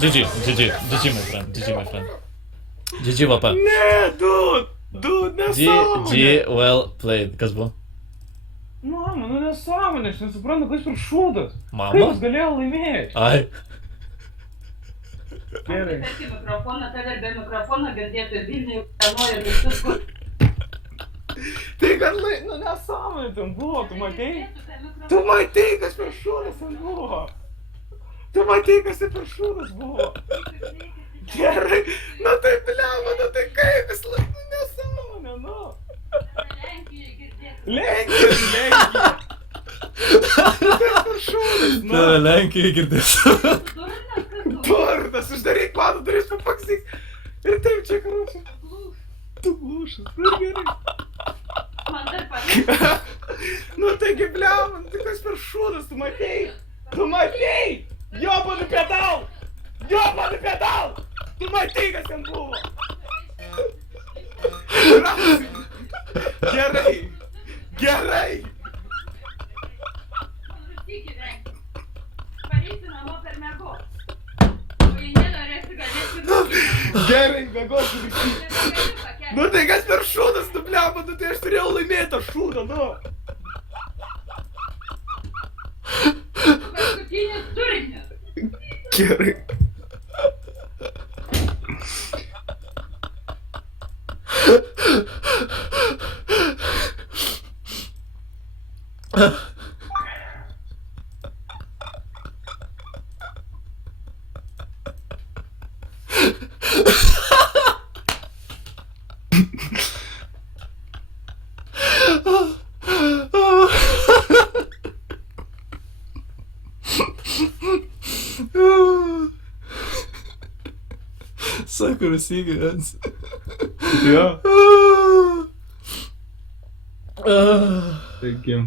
GG my friend, GG my friend. GG VP. Не, дуд, GG well played. Kas buvo? Mama, nu nesąmonė, aš nesuprantu, kas per šūdas. Mama? Kaip jis galėjo laimėti? Ai. Gerai. Tarki mikrofoną, tave be mikrofono girdėtų ir Vilniuje, Utenoje ir visus, kur... Tai kad nu nesąmonė ten buvo, tu matei? Tu matei, kas per šūdas ten buvo. Tu matei, kas ten per šūdas buvo. Gerai, nu tai bliamba, nu tai kaip jis nu nesąmonė, nu. Lenkijoje girdėtų. Lenkija. Tai per šūdas, nu. Tave Lenkijai girdės. Durnas, kas tu? Durnas, uždaryk mano duris, papaksik. Ir taip čia, karočią. Tu glūšas, nu gerai. Man dar pavyko. Nu taigi bliamba, nu tai kas per šūdas, tu matei? Tu matei? Jobanu pedal! Jobanu pedal! Tu matei, kas ten buvo? Gerai! Gerai! Rūstykį vengti. Pareisi namo per mėgos. O jei nenorėsi, galėsi rūstykį. Gerai, mėgosiu visi. Nu tai kas per šūdas, tu bliamba, nu tai aš turėjau laimėti tą šūdą, nu. Paskutinis durnis. Gerai. Sako, visi gyvens. Jo. Ah. Taigi.